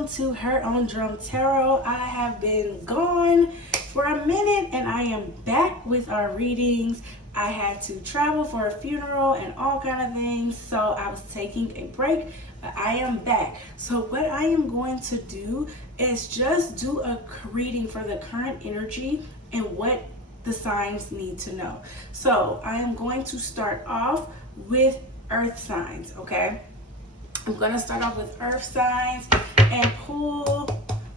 welcome to Her Own Drum Tarot. I have been gone for a minute and I am back with our readings. I had to travel for a funeral and all kind of things, so I was taking a break, but I am back. So what I am going to do is just do a reading for the current energy and what the signs need to know. So I am going to start off with earth signs, okay? I'm going to start off with earth signs and pull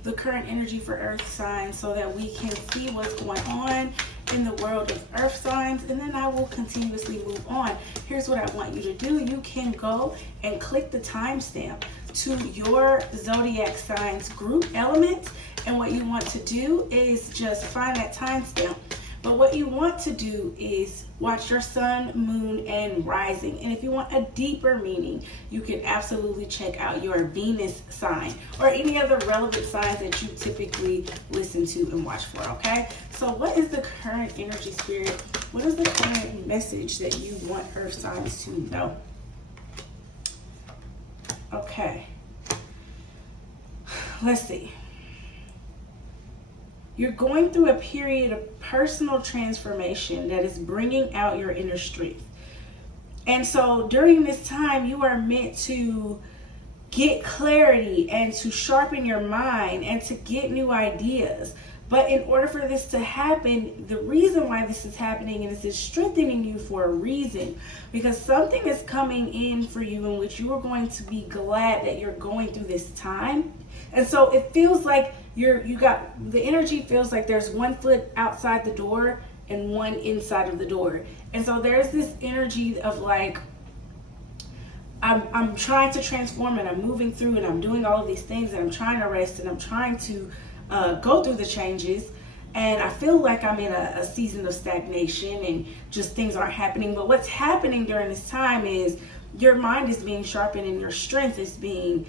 the current energy for earth signs so that we can see what's going on in the world of earth signs, and then I will continuously move on. Here's what I want you to do. You can go and click the timestamp to your zodiac signs group elements, and what you want to do is just find that timestamp. But what you want to do is watch your sun, moon, and rising. And if you want a deeper meaning, you can absolutely check out your Venus sign or any other relevant signs that you typically listen to and watch for, okay? So what is the current energy, spirit? What is the current message that you want earth signs to know? Okay. Let's see. You're going through a period of personal transformation that is bringing out your inner strength. And so during this time, you are meant to get clarity and to sharpen your mind and to get new ideas. But in order for this to happen, the reason why this is happening is it's strengthening you for a reason, because something is coming in for you in which you are going to be glad that you're going through this time. And so it feels like the energy feels like there's one foot outside the door and one inside of the door. And so there's this energy of like, I'm trying to transform and I'm moving through and I'm doing all of these things and I'm trying to rest and I'm trying to go through the changes. And I feel like I'm in a season of stagnation and just things aren't happening. But what's happening during this time is your mind is being sharpened and your strength is being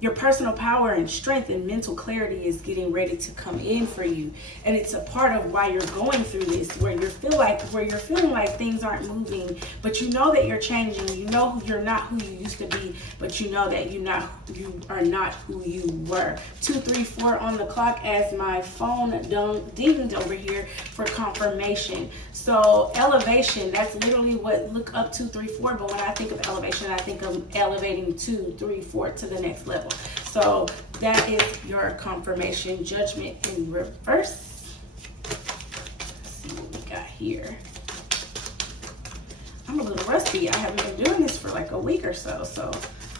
your personal power and strength and mental clarity is getting ready to come in for you. And it's a part of why you're going through this, where you're feeling like things aren't moving, but you know that you're changing. You know you're not who you used to be, but you know that you are not who you were. 234 on the clock as my phone dinged over here for confirmation. So elevation, that's literally what look up 234, but when I think of elevation, I think of elevating 234 to the next level. So that is your confirmation. Judgment in reverse. Let's see what we got here. I'm a little rusty. I haven't been doing this for like a week or so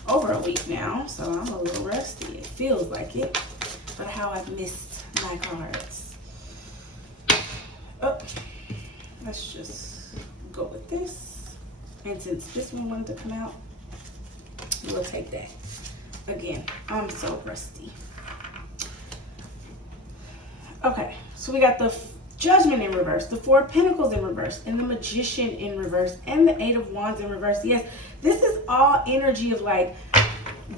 over a week now, so I'm a little rusty. It feels like it, but how I've missed my cards. Oh, let's just go with this. And since this one wanted to come out, we'll take that. Again, I'm so rusty. Okay, so we got the Judgment in reverse, the Four of Pentacles in reverse, and the Magician in reverse, and the Eight of Wands in reverse. Yes, this is all energy of like,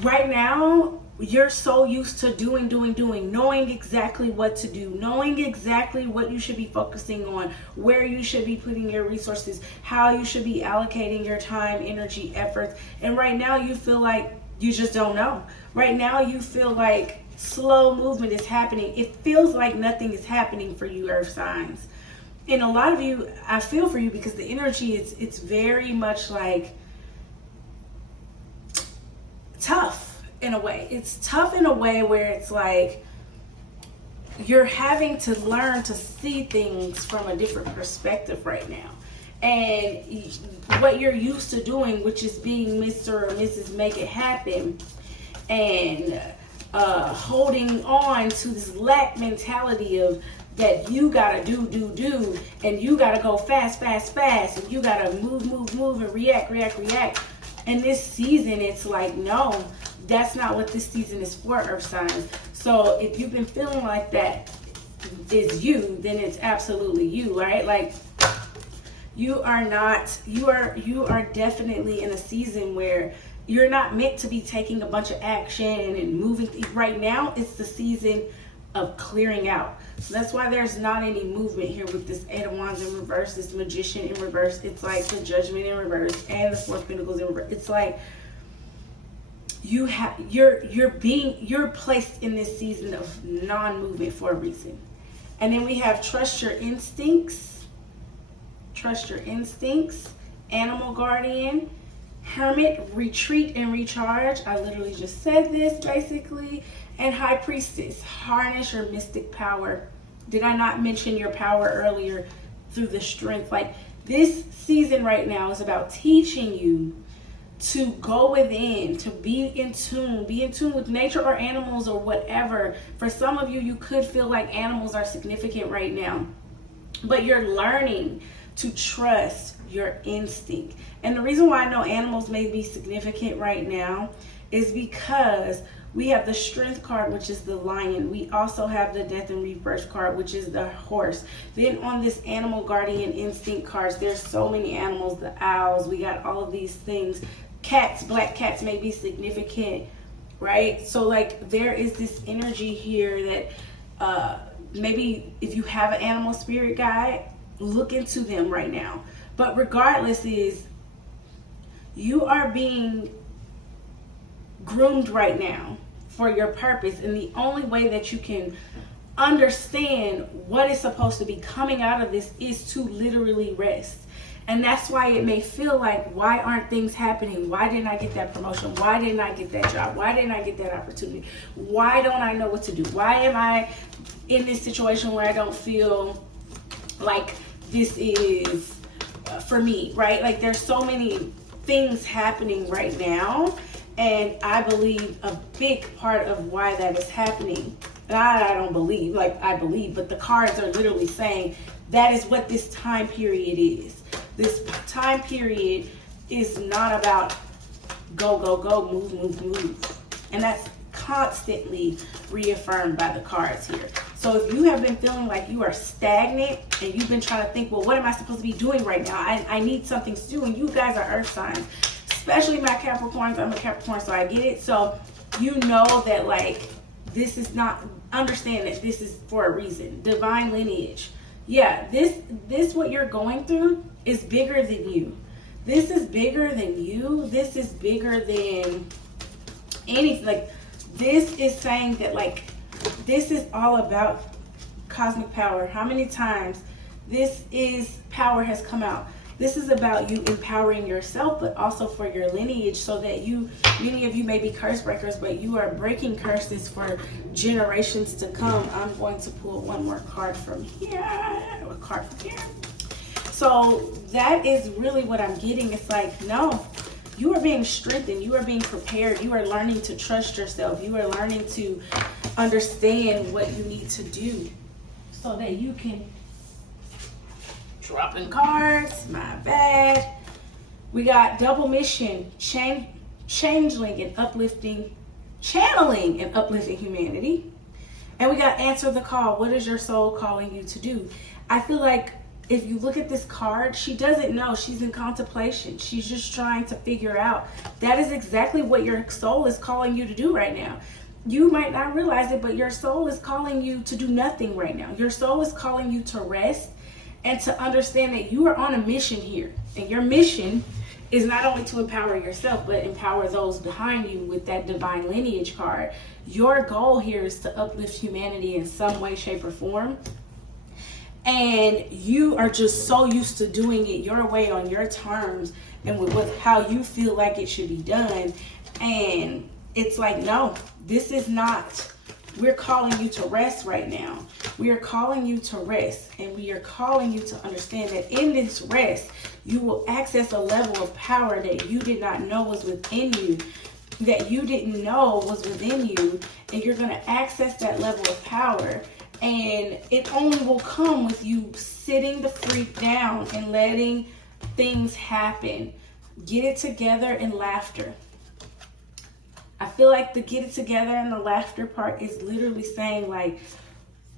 right now, you're so used to doing, knowing exactly what to do, knowing exactly what you should be focusing on, where you should be putting your resources, how you should be allocating your time, energy, efforts. And right now you feel like you just don't know. Right now you feel like slow movement is happening. It feels like nothing is happening for you, earth signs. And a lot of you, I feel for you because the energy, it's very much like tough in a way. It's tough in a way where it's like you're having to learn to see things from a different perspective right now. And what you're used to doing, which is being Mr. or Mrs. Make It Happen, and holding on to this lack mentality of that you gotta do, and you gotta go fast, and you gotta move, and react. And this season, it's like, no, that's not what this season is for, earth signs. So if you've been feeling like that is you, then it's absolutely you, right? Like, you are definitely in a season where you're not meant to be taking a bunch of action and moving. Right now, it's the season of clearing out. So that's why there's not any movement here with this Eight of Wands in reverse, this Magician in reverse. It's like the Judgment in reverse and the Four of Pentacles in reverse. It's like you're placed in this season of non-movement for a reason. And then we have trust your instincts, animal guardian, hermit, retreat and recharge. I literally just said this basically. And high priestess, harness your mystic power. Did I not mention your power earlier through the strength? Like, this season right now is about teaching you to go within, to be in tune with nature or animals or whatever. For some of you, you could feel like animals are significant right now, but you're learning to trust your instinct. And the reason why I know animals may be significant right now is because we have the strength card, which is the lion. We also have the death and rebirth card, which is the horse. Then on this animal guardian instinct cards, there's so many animals, the owls, we got all of these things. Cats, black cats may be significant, right? So like there is this energy here that maybe if you have an animal spirit guide, look into them right now. But regardless, is you are being groomed right now for your purpose, and the only way that you can understand what is supposed to be coming out of this is to literally rest. And that's why it may feel like, why aren't things happening? Why didn't I get that promotion? Why didn't I get that job? Why didn't I get that opportunity? Why don't I know what to do? Why am I in this situation where I don't feel like this is for me, right? Like there's so many things happening right now. And I believe a big part of why that is happening, and I don't believe, like I believe, but the cards are literally saying that is what this time period is. This time period is not about go, go, go, move, move, move. And that's constantly reaffirmed by the cards here. So if you have been feeling like you are stagnant and you've been trying to think, well, what am I supposed to be doing right now? I need something to do. And you guys are earth signs, especially my Capricorns. I'm a Capricorn, so I get it. So you know that like this is not, understand that this is for a reason. Divine lineage. Yeah, this what you're going through is bigger than you. This is bigger than you. This is bigger than anything. Like this is saying that like this is all about cosmic power. How many times this is power has come out. This is about you empowering yourself, but also for your lineage, so that you, many of you may be curse breakers, but you are breaking curses for generations to come. I'm going to pull one more card from here, a card from here. So that is really what I'm getting. It's like, no, you are being strengthened. You are being prepared. You are learning to trust yourself. You are learning to understand what you need to do so that you can, dropping cards, my bad. We got double mission, changeling and uplifting, channeling and uplifting humanity. And we got answer the call. What is your soul calling you to do? I feel like if you look at this card, she doesn't know. She's in contemplation. She's just trying to figure out. That is exactly what your soul is calling you to do right now. You might not realize it, but your soul is calling you to do nothing right now. Your soul is calling you to rest and to understand that you are on a mission here. And your mission is not only to empower yourself, but empower those behind you with that divine lineage card. Your goal here is to uplift humanity in some way, shape, or form. And you are just so used to doing it your way, on your terms, and with how you feel like it should be done. And it's like, no, this is not. We're calling you to rest right now. We are calling you to rest, and we are calling you to understand that in this rest, you will access a level of power that you did not know was within you, that you didn't know was within you, and you're going to access that level of power. And it only will come with you sitting the freak down and letting things happen. Get it together and laughter. I feel like the get it together and the laughter part is literally saying, like,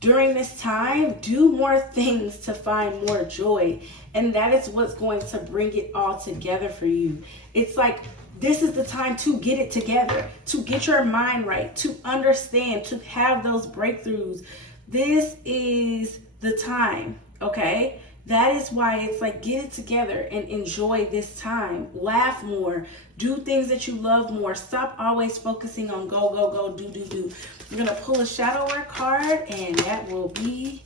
during this time, do more things to find more joy. And that is what's going to bring it all together for you. It's like, this is the time to get it together, to get your mind right, to understand, to have those breakthroughs. This is the time, okay? That is why it's like, get it together and enjoy this time. Laugh more. Do things that you love more. Stop always focusing on go, go, go, do, do, do. We're going to pull a shadow work card, and that will be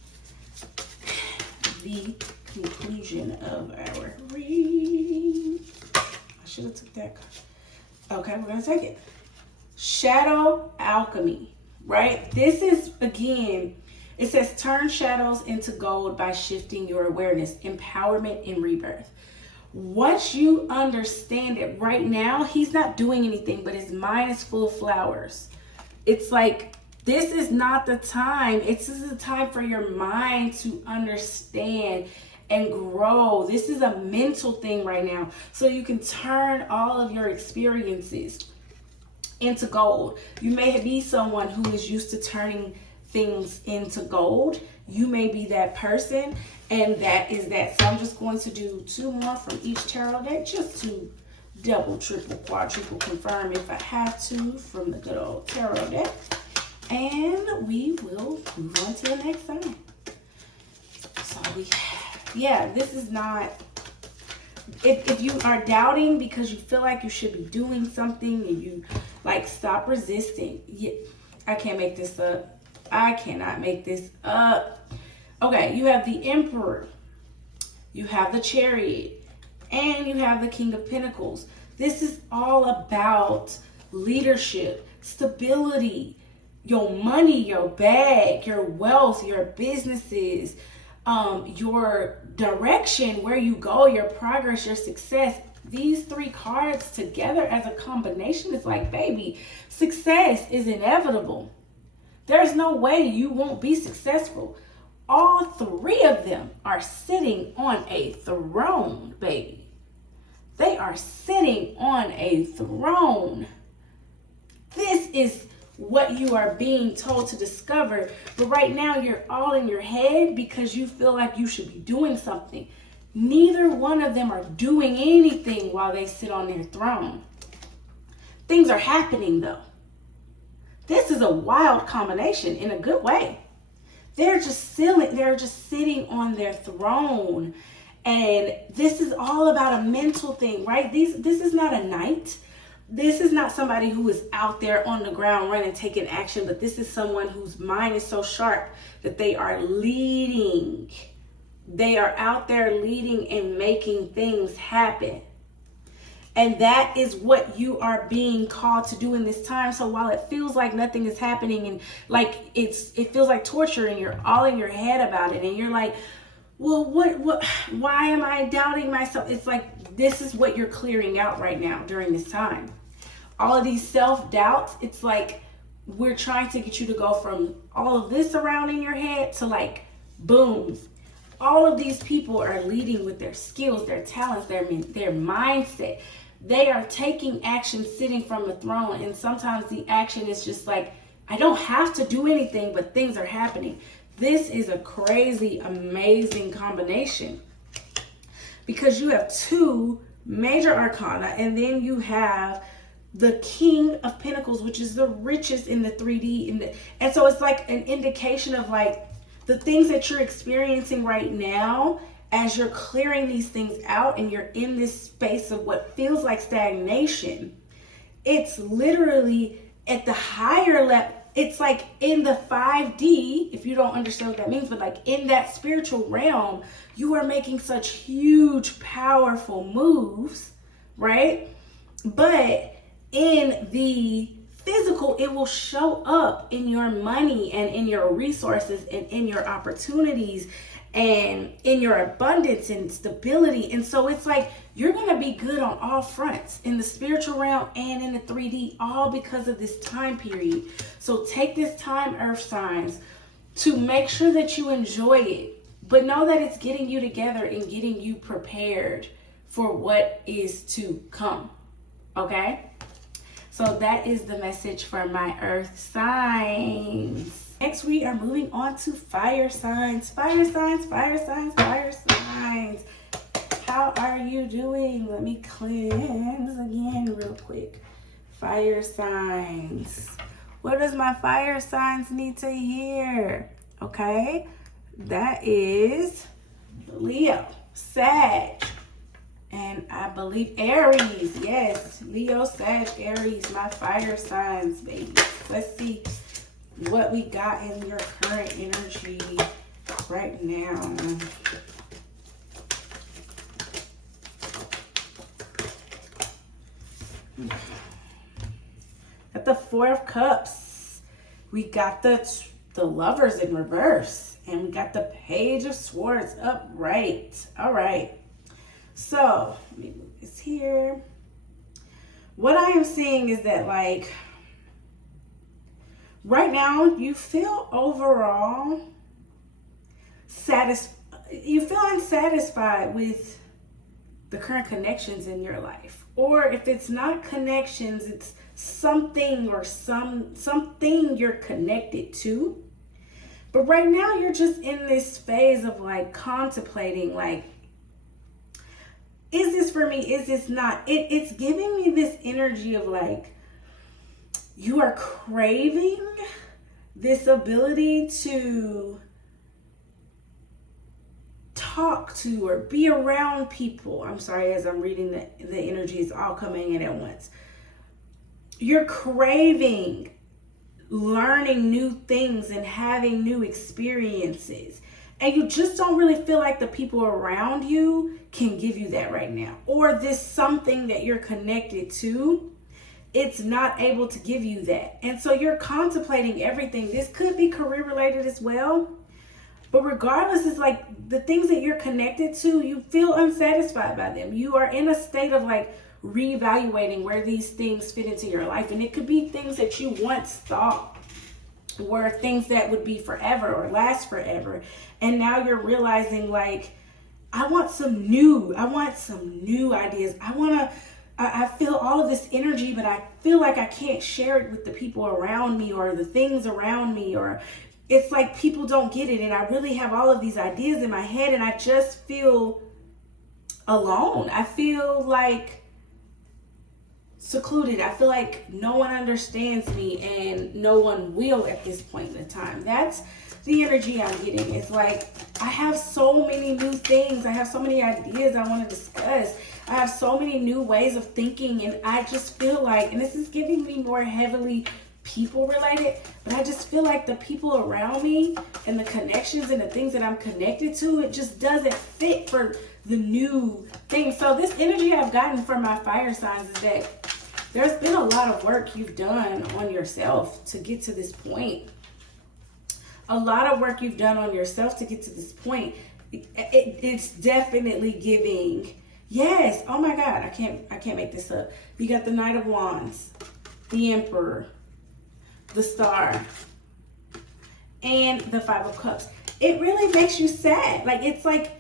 the conclusion of our reading. I should have took that card. Okay, we're going to take it. Shadow alchemy, right? This is, again, it says turn shadows into gold by shifting your awareness, empowerment, and rebirth. Once you understand it right now, he's not doing anything, but his mind is full of flowers. It's like, this is not the time. This is the time for your mind to understand and grow. This is a mental thing right now. So you can turn all of your experiences into gold. You may be someone who is used to turning things into gold. You may be that person, and that is that. So I'm just going to do 2 more from each tarot deck, just to double, triple, quadruple confirm if I have to from the good old tarot deck. And we will move on to the next sign. So this is not, if you are doubting because you feel like you should be doing something and you like, stop resisting. I can't make this up. I cannot make this up. Okay, you have the Emperor, you have the Chariot, and you have the King of Pentacles. This is all about leadership, stability, your money, your bag, your wealth, your businesses, your direction, where you go, your progress, your success. These 3 cards together as a combination is like, baby, success is inevitable. There's no way you won't be successful. All 3 of them are sitting on a throne, baby. They are sitting on a throne. This is what you are being told to discover. But right now, you're all in your head because you feel like you should be doing something. Neither one of them are doing anything while they sit on their throne. Things are happening, though. This is a wild combination in a good way. They're just sitting on their throne. And this is all about a mental thing, right? This is not a knight. This is not somebody who is out there on the ground running, taking action, but this is someone whose mind is so sharp that they are leading. They are out there leading and making things happen. And that is what you are being called to do in this time. So while it feels like nothing is happening and like it feels like torture and you're all in your head about it and you're like, well, why am I doubting myself? It's like, this is what you're clearing out right now during this time. All of these self-doubts, it's like we're trying to get you to go from all of this around in your head to like, boom. All of these people are leading with their skills, their talents, their mindset. They are taking action sitting from the throne. And sometimes the action is just like, I don't have to do anything, but things are happening. This is a crazy, amazing combination. Because you have 2 major arcana, and then you have the King of Pentacles, which is the richest in the 3D. And so it's like an indication of like the things that you're experiencing right now. As you're clearing these things out and you're in this space of what feels like stagnation, it's literally at the higher level. It's like in the 5D, if you don't understand what that means, but like in that spiritual realm, you are making such huge, powerful moves, right? But in the physical, it will show up in your money and in your resources and in your opportunities and in your abundance and stability. And so it's like you're going to be good on all fronts, in the spiritual realm and in the 3D, all because of this time period. So take this time, earth signs, to make sure that you enjoy it, but know that it's getting you together and getting you prepared for what is to come. Okay? So that is the message for my earth signs. Next, we are moving on to fire signs. Fire signs, fire signs, fire signs. How are you doing? Let me cleanse again real quick. Fire signs. What does my fire signs need to hear? Okay, that is Leo, Sag, and I believe Aries. Yes, Leo, Sag, Aries, my fire signs, baby. Let's see what we got in your current energy right now. At the Four of Cups, we got the Lovers in reverse, and we got the Page of Swords upright. All right, so let me move this here. What I am seeing is that, like, right now you feel overall you feel unsatisfied with the current connections in your life, or if it's not connections, it's something or something you're connected to. But right now you're just in this phase of like contemplating, like, is this for me? Is this not? It's giving me this energy of like, you are craving this ability to talk to or be around people. I'm sorry, as I'm reading the energy is all coming in at once. You're craving learning new things and having new experiences. And you just don't really feel like the people around you can give you that right now. Or this something that you're connected to, it's not able to give you that. And so you're contemplating everything. This could be career related as well. But regardless, it's like the things that you're connected to, you feel unsatisfied by them. You are in a state of like reevaluating where these things fit into your life. And it could be things that you once thought were things that would be forever or last forever. And now you're realizing, like, I want some new ideas. I feel all of this energy, but I feel like I can't share it with the people around me or the things around me, or it's like people don't get it. And I really have all of these ideas in my head and I just feel alone. I feel like secluded. I feel like no one understands me and no one will at this point in time. That's the energy I'm getting. It's like I have so many new things. I have so many ideas I want to discuss. I have so many new ways of thinking, and I just feel like, and this is giving me more heavily people related, but I just feel like the people around me and the connections and the things that I'm connected to, it just doesn't fit for the new thing. So this energy I've gotten from my fire signs is that there's been a lot of work you've done on yourself to get to this point. A lot of work you've done on yourself to get to this point. It's definitely giving. Yes. Oh my God. I can't make this up. You got the Knight of Wands, the Emperor, the Star, and the Five of Cups. It really makes you sad. Like, it's like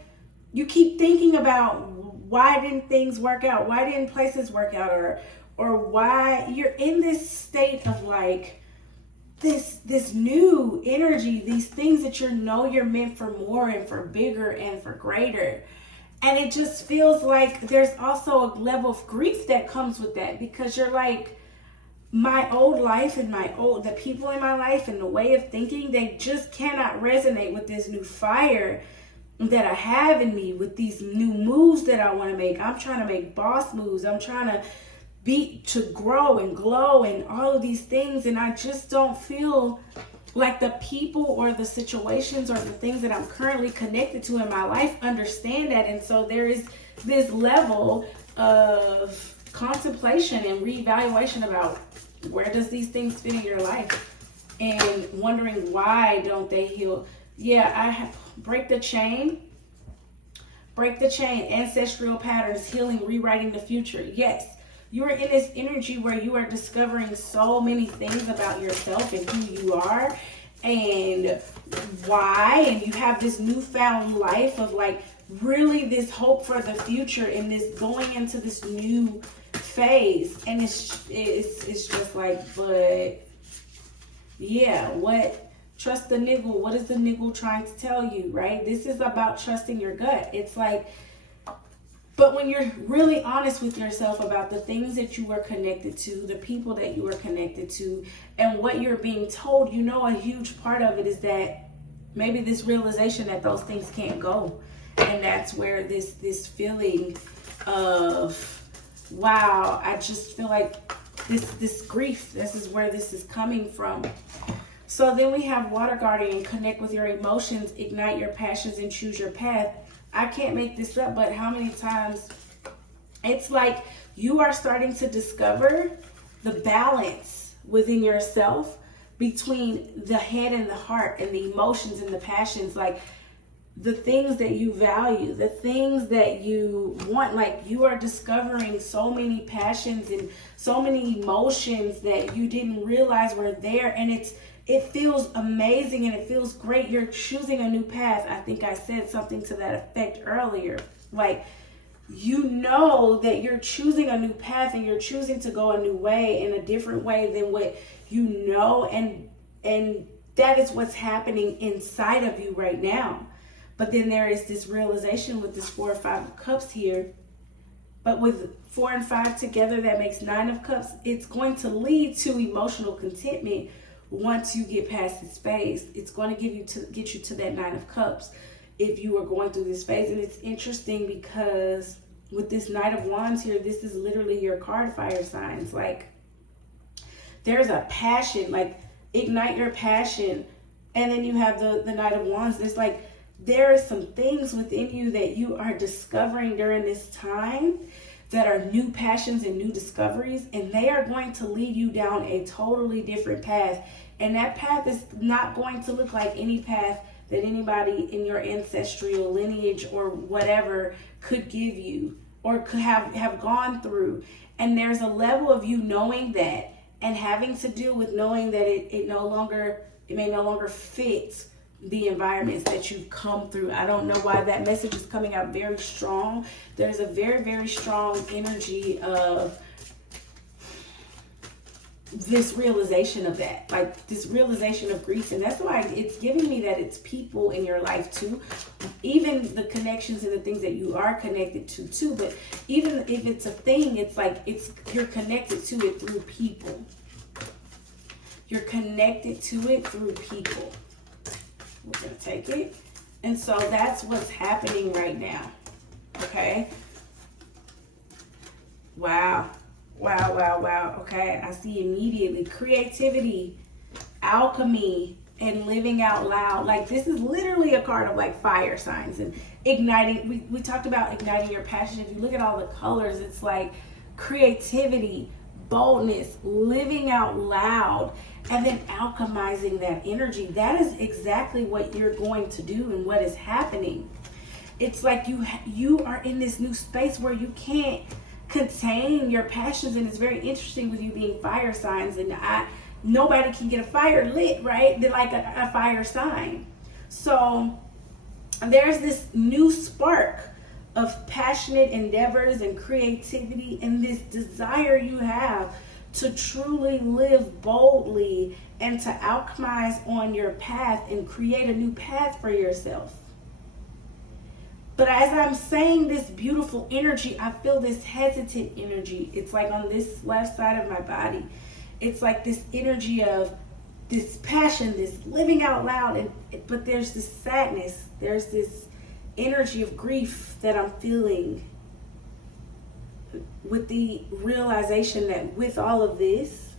you keep thinking about why didn't things work out? Why didn't places work out? Or why you're in this state of like this new energy, these things that you know you're meant for more and for bigger and for greater. And it just feels like there's also a level of grief that comes with that, because you're like, my old life and the people in my life and the way of thinking, they just cannot resonate with this new fire that I have in me, with these new moves that I want to make. I'm trying to make boss moves. I'm trying to grow and glow and all of these things. And I just don't feel like the people or the situations or the things that I'm currently connected to in my life understand that. And so there is this level of contemplation and reevaluation about where does these things fit in your life, and wondering why don't they heal. Yeah, break the chain, ancestral patterns, healing, rewriting the future. Yes, you are in this energy where you are discovering so many things about yourself and who you are and why, and you have this newfound life of like really this hope for the future and this going into this new phase. And it's just like, but yeah, trust the niggle. What is the niggle trying to tell you, right? This is about trusting your gut. It's like, but when you're really honest with yourself about the things that you were connected to, the people that you were connected to, and what you're being told, you know, a huge part of it is that maybe this realization that those things can't go. And that's where this feeling of, wow, I just feel like this grief, this is where this is coming from. So then we have Water Guardian, connect with your emotions, ignite your passions, and choose your path. I can't make this up, but how many times it's like you are starting to discover the balance within yourself between the head and the heart and the emotions and the passions, like the things that you value, the things that you want. Like you are discovering so many passions and so many emotions that you didn't realize were there, and it feels amazing and it feels great. You're choosing a new path. I think I said something to that effect earlier. Like, you know that you're choosing a new path and you're choosing to go a new way, in a different way than what you know, and that is what's happening inside of you right now. But then there is this realization with this 4 or 5 of Cups here. But with 4 and 5 together, that makes 9 of Cups. It's going to lead to emotional contentment once you get past this phase. It's going to get you to that 9 of Cups if you are going through this phase. And it's interesting because with this Knight of Wands here, this is literally your card, fire signs. Like, there's a passion, like ignite your passion. And then you have the Knight of Wands. There's like, there are some things within you that you are discovering during this time that are new passions and new discoveries, and they are going to lead you down a totally different path. And that path is not going to look like any path that anybody in your ancestral lineage or whatever could give you or could have gone through. And there's a level of you knowing that and having to deal with knowing that it may no longer fit the environments that you've come through. I don't know why that message is coming out very strong. There's a very, very strong energy of this realization of that, like this realization of grief. And that's why it's giving me that it's people in your life too, even the connections and the things that you are connected to too. But even if it's a thing, it's like you're connected to it through people. You're connected to it through people. We're going to take it. And so that's what's happening right now. Okay. Wow. Wow, wow, wow. Okay. I see immediately creativity, alchemy, and living out loud. Like, this is literally a card of like fire signs and igniting. We talked about igniting your passion. If you look at all the colors, it's like creativity, boldness, living out loud, and then alchemizing that energy. That is exactly what you're going to do and what is happening. It's like you are in this new space where you can't contain your passions, and it's very interesting with you being fire signs, and nobody can get a fire lit, right? They're like a fire sign. So there's this new spark of passionate endeavors and creativity and this desire you have to truly live boldly and to alchemize on your path and create a new path for yourself. But as I'm saying this beautiful energy, I feel this hesitant energy. It's like on this left side of my body. It's like this energy of this passion, this living out loud, but there's this sadness. There's this energy of grief that I'm feeling with the realization that with all of this,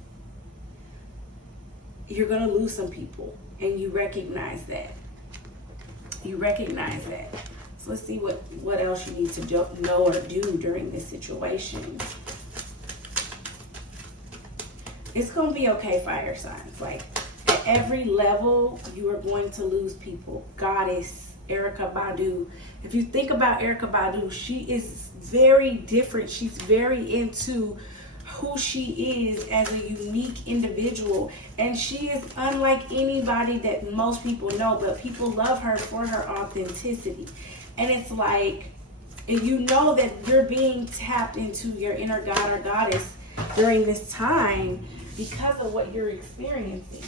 you're going to lose some people, and you recognize that. You recognize that. So let's see what else you need to know or do during this situation. It's going to be okay, fire signs. Like, at every level, you are going to lose people. Goddess Erykah Badu. If you think about Erykah Badu, she is very different. She's very into who she is as a unique individual, and she is unlike anybody that most people know, but people love her for her authenticity. And it's like, if you know that you're being tapped into your inner god or goddess during this time because of what you're experiencing.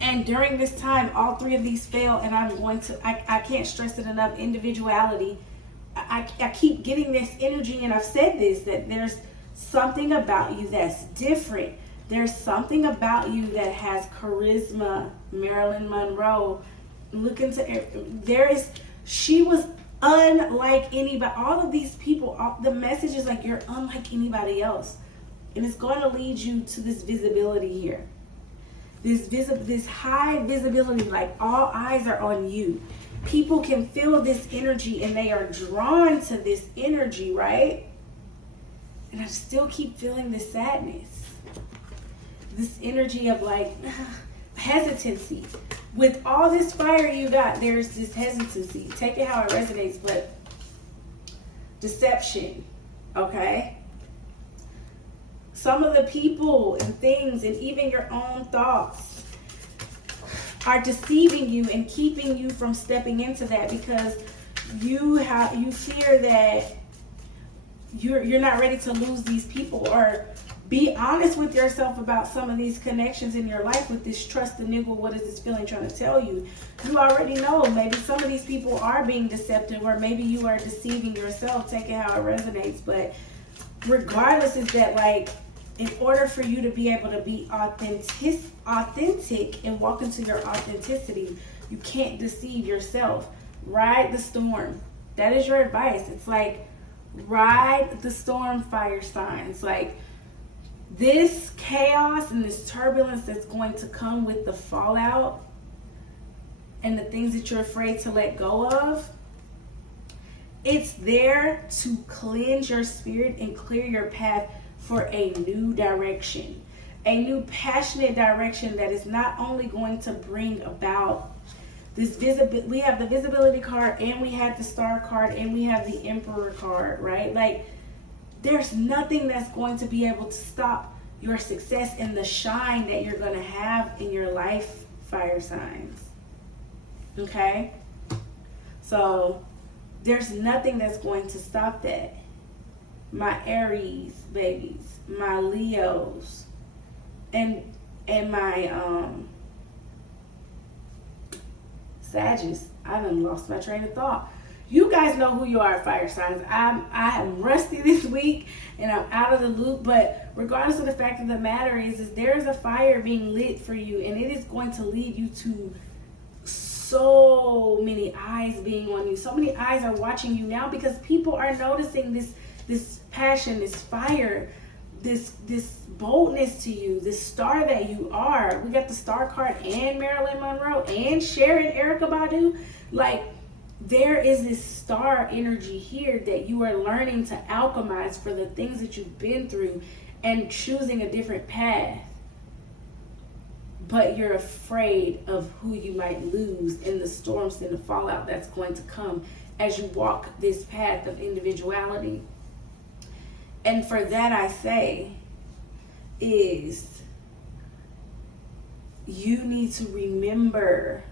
And during this time, all three of these fail, and I can't stress it enough, individuality. I keep getting this energy, and I've said this, that there's something about you that's different. There's something about you that has charisma, Marilyn Monroe. Look into she was unlike anybody. All of these people, the message is like you're unlike anybody else. And it's going to lead you to this visibility here. This high visibility, like all eyes are on you. People can feel this energy and they are drawn to this energy, right? And I still keep feeling this sadness. This energy of like hesitancy. With all this fire you got, there's this hesitancy. Take it how it resonates, but deception, okay? Some of the people and things and even your own thoughts are deceiving you and keeping you from stepping into that because you fear that you're not ready to lose these people, or be honest with yourself about some of these connections in your life with this trust the niggle. What is this feeling trying to tell you? You already know. Maybe some of these people are being deceptive, or maybe you are deceiving yourself. Take it how it resonates. But regardless, is that like, in order for you to be able to be authentic and walk into your authenticity, you can't deceive yourself. Ride the storm. That is your advice. It's like, ride the storm, fire signs. Like, this chaos and this turbulence that's going to come with the fallout and the things that you're afraid to let go of, it's there to cleanse your spirit and clear your path for a new direction, a new passionate direction that is not only going to bring about this visibility. We have the visibility card, and we have the star card, and we have the emperor card, right? Like, there's nothing that's going to be able to stop your success and the shine that you're going to have in your life, fire signs. Okay? So there's nothing that's going to stop that. My Aries babies, my Leos, and my Sagittarius. I done lost my train of thought. You guys know who you are, fire signs. I am rusty this week and I'm out of the loop, but regardless of the fact of the matter is there's a fire being lit for you, and it is going to lead you to so many eyes being on you. So many eyes are watching you now because people are noticing this passion, this fire, this boldness to you, this star that you are. We got the star card and Marilyn Monroe and Sharon Erykah Badu. Like, there is this star energy here that you are learning to alchemize for the things that you've been through and choosing a different path. But you're afraid of who you might lose in the storms and the fallout that's going to come as you walk this path of individuality. And for that, I say, is you need to remember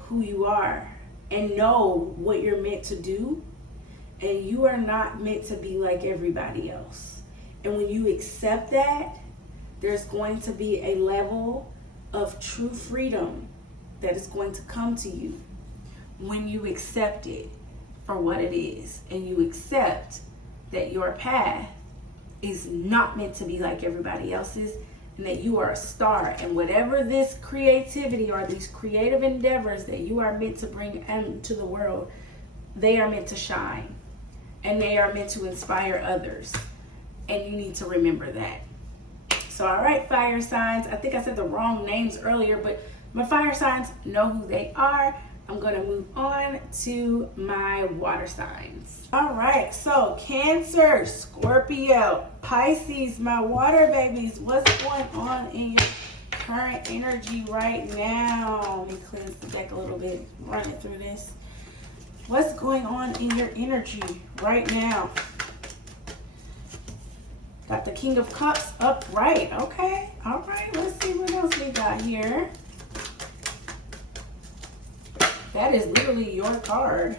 who you are and know what you're meant to do. And you are not meant to be like everybody else. And when you accept that, there's going to be a level of true freedom that is going to come to you when you accept it for what it is. And you accept that your path is not meant to be like everybody else's, and that you are a star, and whatever this creativity or these creative endeavors that you are meant to bring into the world, they are meant to shine, and they are meant to inspire others, and you need to remember that. So, all right, fire signs, I think I said the wrong names earlier, but my fire signs know who they are. I'm going to move on to my water signs. All right, so Cancer, Scorpio, Pisces, my water babies, what's going on in your current energy right now? Let me cleanse the deck a little bit, run it through this. What's going on in your energy right now? Got the King of Cups upright. Okay, all right, let's see what else we got here. That is literally your card.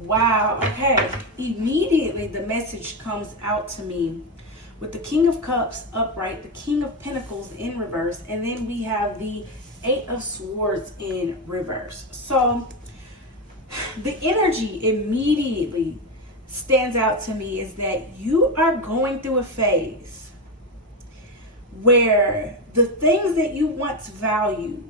Wow, okay. Immediately the message comes out to me with the King of Cups upright, the King of Pentacles in reverse, and then we have the Eight of Swords in reverse. So the energy immediately stands out to me is that you are going through a phase where the things that you once valued,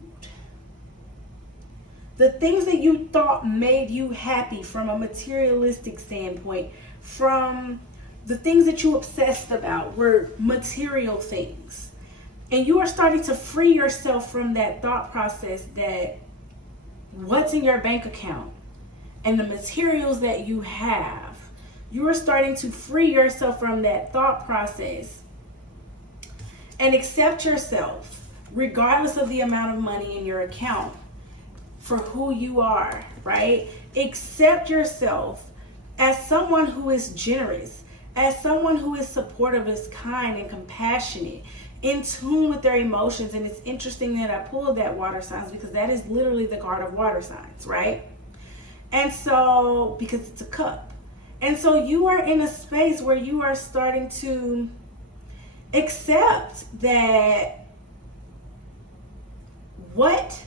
the things that you thought made you happy from a materialistic standpoint, from the things that you obsessed about were material things. And you are starting to free yourself from that thought process that what's in your bank account and the materials that you have, you are starting to free yourself from that thought process and accept yourself, regardless of the amount of money in your account, for who you are, right? Accept yourself as someone who is generous, as someone who is supportive, is kind and compassionate, in tune with their emotions. And it's interesting that I pulled that water signs, because that is literally the card of water signs, right? And so, because it's a cup. And so you are in a space where you are starting to accept that what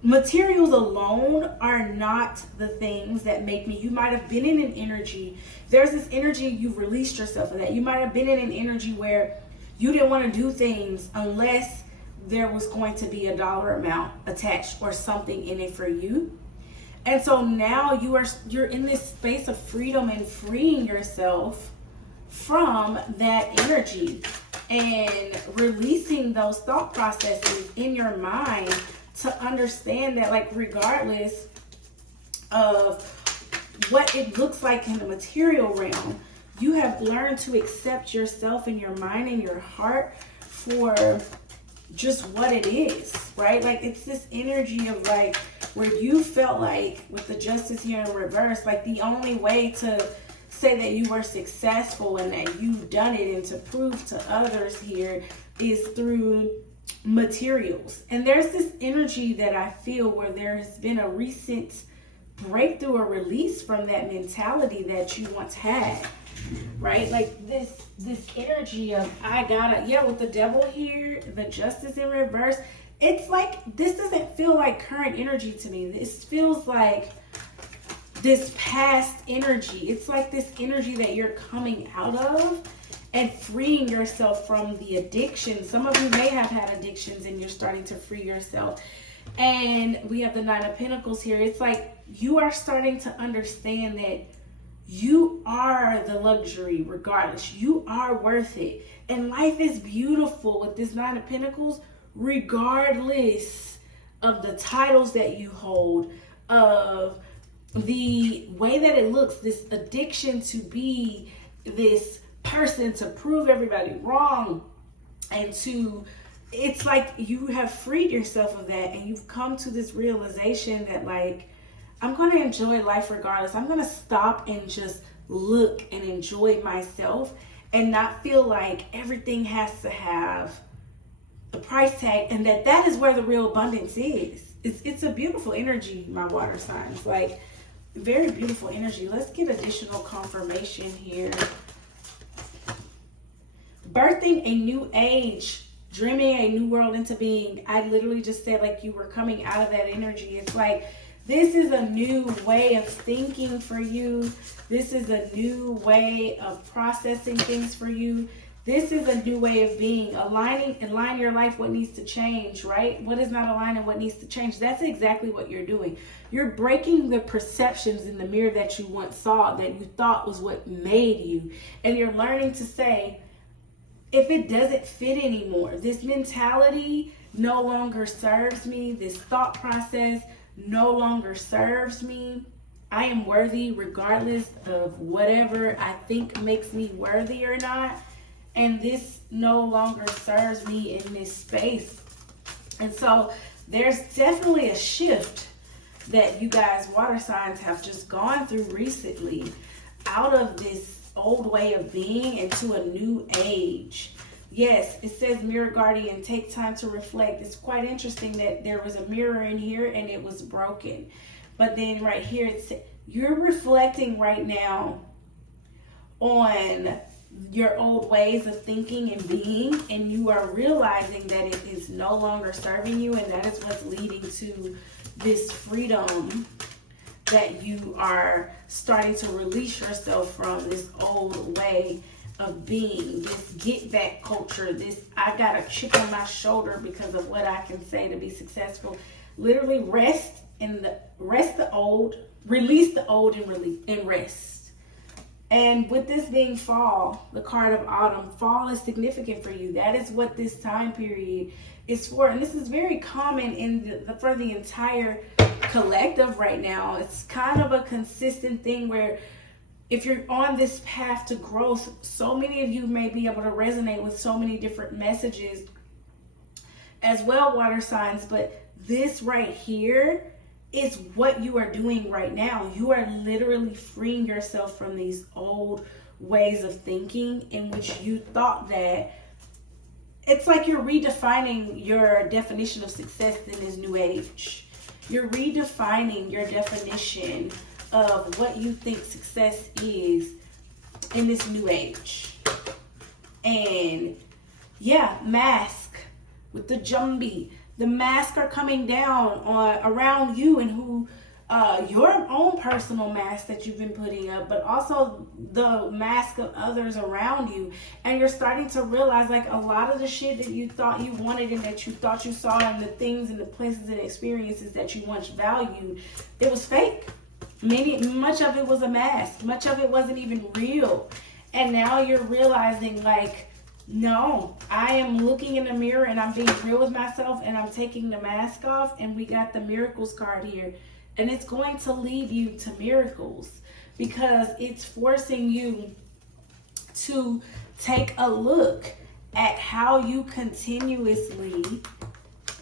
materials alone are not the things that make me. You might have been in an energy, there's this energy, you've released yourself of that. You might have been in an energy where you didn't want to do things unless there was going to be a dollar amount attached or something in it for you. And so now you're in this space of freedom and freeing yourself from that energy and releasing those thought processes in your mind to understand that, like, regardless of what it looks like in the material realm, you have learned to accept yourself and your mind and your heart for just what it is, right? Like, it's this energy of, like, where you felt like with the justice here in reverse, like the only way to say that you were successful and that you've done it and to prove to others here is through materials. And there's this energy that I feel where there has been a recent breakthrough or release from that mentality that you once had, right? Like this energy of with the devil here, the justice in reverse, it's like, this doesn't feel like current energy to me. This feels like this past energy. It's like this energy that you're coming out of and freeing yourself from the addiction. Some of you may have had addictions and you're starting to free yourself. And we have the Nine of Pentacles here. It's like you are starting to understand that you are the luxury regardless. You are worth it. And life is beautiful with this Nine of Pentacles, regardless of the titles that you hold, of the way that it looks, this addiction to be this person, to prove everybody wrong, and it's like you have freed yourself of that and you've come to this realization that, like, I'm going to enjoy life regardless. I'm going to stop and just look and enjoy myself and not feel like everything has to have a price tag, and that is where the real abundance is. It's a beautiful energy, my water signs. Like, very beautiful energy. Let's get additional confirmation here. Birthing a new age, dreaming a new world into being. I literally just said, like, you were coming out of that energy. It's like, this is a new way of thinking for you. This is a new way of processing things for you. This is a new way of being. Align your life, what needs to change, right? What is not aligned and what needs to change. That's exactly what you're doing. You're breaking the perceptions in the mirror that you once saw, that you thought was what made you. And you're learning to say, if it doesn't fit anymore, this mentality no longer serves me, this thought process no longer serves me. I am worthy regardless of whatever I think makes me worthy or not. And this no longer serves me in this space. And so there's definitely a shift that you guys, water signs, have just gone through recently, out of this old way of being into a new age. Yes, it says Mirror Guardian, take time to reflect. It's quite interesting that there was a mirror in here and it was broken. But then right here, it's you're reflecting right now on your old ways of thinking and being, and you are realizing that it is no longer serving you, and that is what's leading to this freedom that you are starting to release yourself from this old way of being, this get back culture, this I got a chip on my shoulder because of what I can say to be successful. Literally rest the old, release the old and rest. And with this being fall, the card of autumn, fall is significant for you. That is what this time period is for. And this is very common for the entire collective right now. It's kind of a consistent thing where if you're on this path to growth, so many of you may be able to resonate with so many different messages as well, water signs. But this right here is what you are doing right now. You are literally freeing yourself from these old ways of thinking in which you thought that it's like you're redefining your definition of success in this new age. You're redefining your definition of what you think success is in this new age. And yeah, mask with the Jumbie. The masks are coming down around you and who your own personal mask that you've been putting up, but also the mask of others around you. And you're starting to realize like a lot of the shit that you thought you wanted and that you thought you saw in the things and the places and experiences that you once valued, it was fake. Much of it was a mask. Much of it wasn't even real. And now you're realizing like, no, I am looking in the mirror and I'm being real with myself and I'm taking the mask off, and we got the miracles card here. And it's going to lead you to miracles because it's forcing you to take a look at how you continuously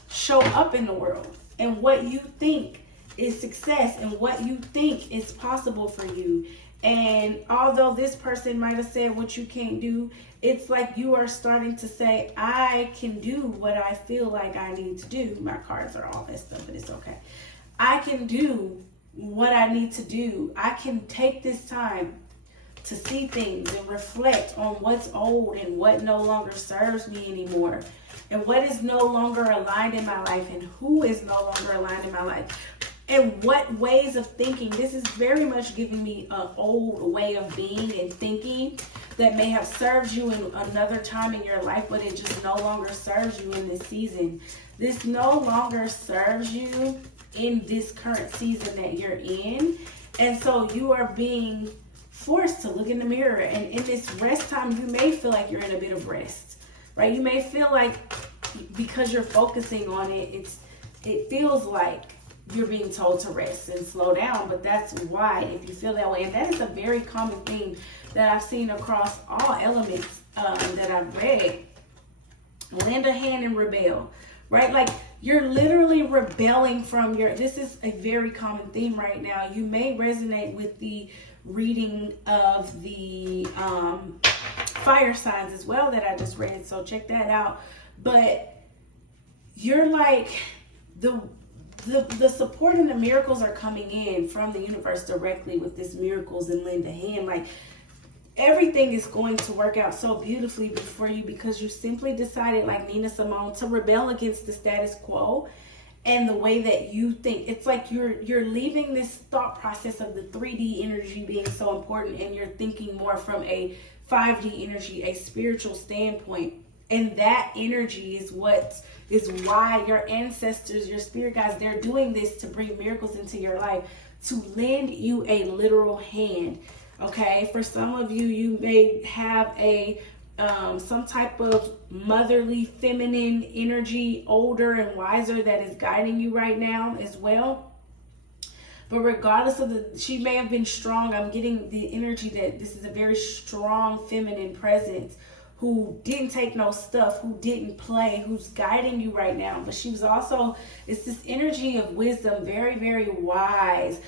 show up in the world and what you think is success and what you think is possible for you. And although this person might have said what you can't do, it's like you are starting to say, I can do what I feel like I need to do. My cards are all messed up, but it's okay. I can do what I need to do. I can take this time to see things and reflect on what's old and what no longer serves me anymore, and what is no longer aligned in my life, and who is no longer aligned in my life. And what ways of thinking, this is very much giving me an old way of being and thinking that may have served you in another time in your life, but it just no longer serves you in this season. This no longer serves you in this current season that you're in. And so you are being forced to look in the mirror. And in this rest time, you may feel like you're in a bit of rest, right? You may feel like because you're focusing on it, it feels like you're being told to rest and slow down, but that's why if you feel that way. And that is a very common thing that I've seen across all elements that I've read. Lend a hand and rebel, right? Like you're literally rebelling from this is a very common theme right now. You may resonate with the reading of the fire signs as well that I just read, so check that out. But you're like the support and the miracles are coming in from the universe directly with this miracles and lend a hand. Like everything is going to work out so beautifully for you because you simply decided, like Nina Simone, to rebel against the status quo and the way that you think. It's like you're leaving this thought process of the 3D energy being so important, and you're thinking more from a 5D energy, a spiritual standpoint. And that energy is why your ancestors, your spirit guides, they're doing this to bring miracles into your life, to lend you a literal hand. Okay, for some of you, you may have some type of motherly, feminine energy, older and wiser, that is guiding you right now as well. But regardless of she may have been strong. I'm getting the energy that this is a very strong feminine presence who didn't take no stuff, who didn't play, who's guiding you right now. But she was also, it's this energy of wisdom, very, very wise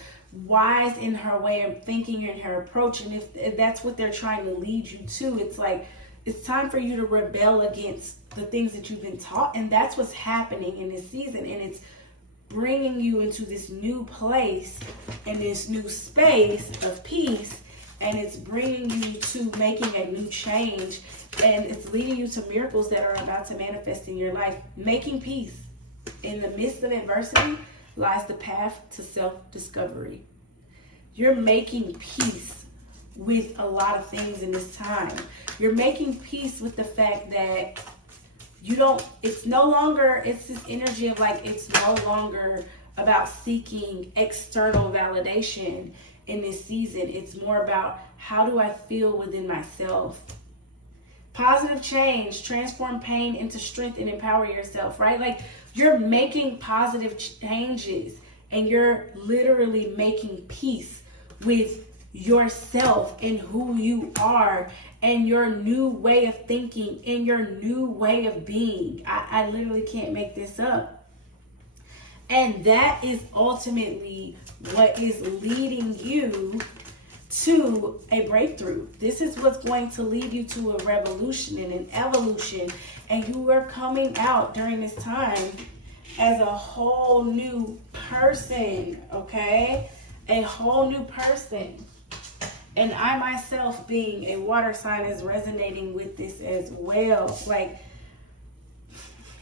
in her way of thinking and her approach. And if that's what they're trying to lead you to, it's like, it's time for you to rebel against the things that you've been taught. And that's what's happening in this season. And it's bringing you into this new place and this new space of peace. And it's bringing you to making a new change. And it's leading you to miracles that are about to manifest in your life. Making peace. In the midst of adversity lies the path to self-discovery. you're making peace with a lot of things in this time. You're making peace with the fact that it's this energy of like, it's no longer about seeking external validation in this season. It's more about, how do I feel within myself? Positive change, transform pain into strength and empower yourself, right? Like, you're making positive changes and you're literally making peace with yourself and who you are and your new way of thinking and your new way of being. I literally can't make this up. And that is ultimately what is leading you to a breakthrough. This is what's going to lead you to a revolution and an evolution. And you are coming out during this time as a whole new person, okay? A whole new person. And I myself, being a water sign, is resonating with this as well. Like,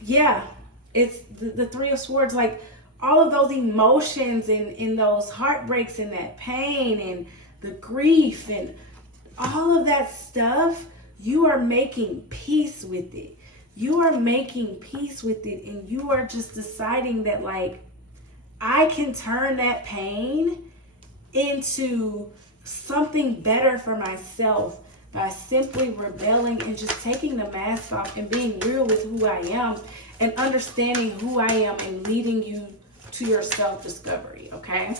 yeah, it's the Three of Swords, like all of those emotions and in those heartbreaks and that pain and the grief and all of that stuff, you are making peace with it. You are making peace with it, and you are just deciding that, like, I can turn that pain into something better for myself by simply rebelling and just taking the mask off and being real with who I am and understanding who I am and leading you to your self-discovery, okay?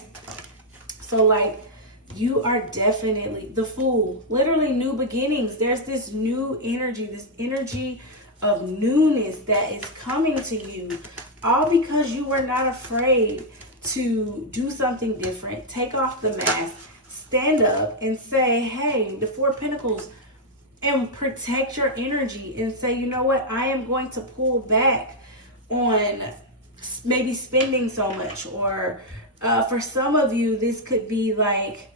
So, like, you are definitely the Fool. Literally new beginnings. There's this new energy, this energy of newness that is coming to you, all because you were not afraid to do something different, take off the mask, stand up and say, hey, the Four of Pentacles, and protect your energy and say, you know what, I am going to pull back on maybe spending so much. Or for some of you, this could be like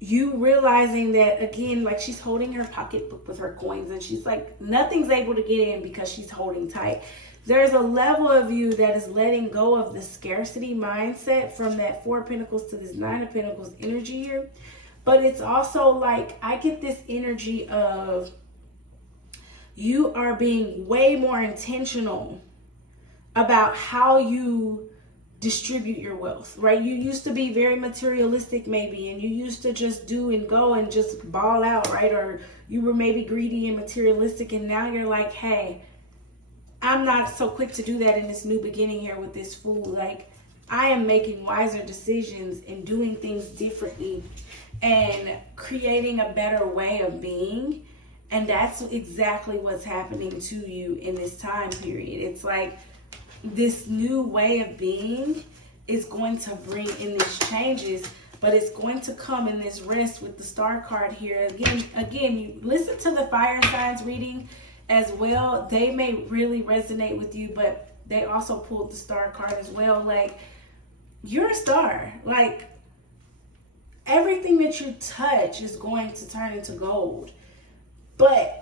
you realizing that, again, like she's holding her pocketbook with her coins and she's like, nothing's able to get in because she's holding tight. There's a level of you that is letting go of the scarcity mindset from that Four of Pentacles to this Nine of Pentacles energy here. But it's also like, I get this energy of you are being way more intentional about how you distribute your wealth, right? You used to be very materialistic maybe, and you used to just do and go and just ball out, right? Or you were maybe greedy and materialistic, and now you're like, hey, I'm not so quick to do that in this new beginning here with this Fool. Like, I am making wiser decisions and doing things differently and creating a better way of being. And that's exactly what's happening to you in this time period. It's like this new way of being is going to bring in these changes, but it's going to come in this rest with the Star card here. Again, you listen to the fire signs reading as well. They may really resonate with you, but they also pulled the Star card as well. Like, you're a star. Like, everything that you touch is going to turn into gold, but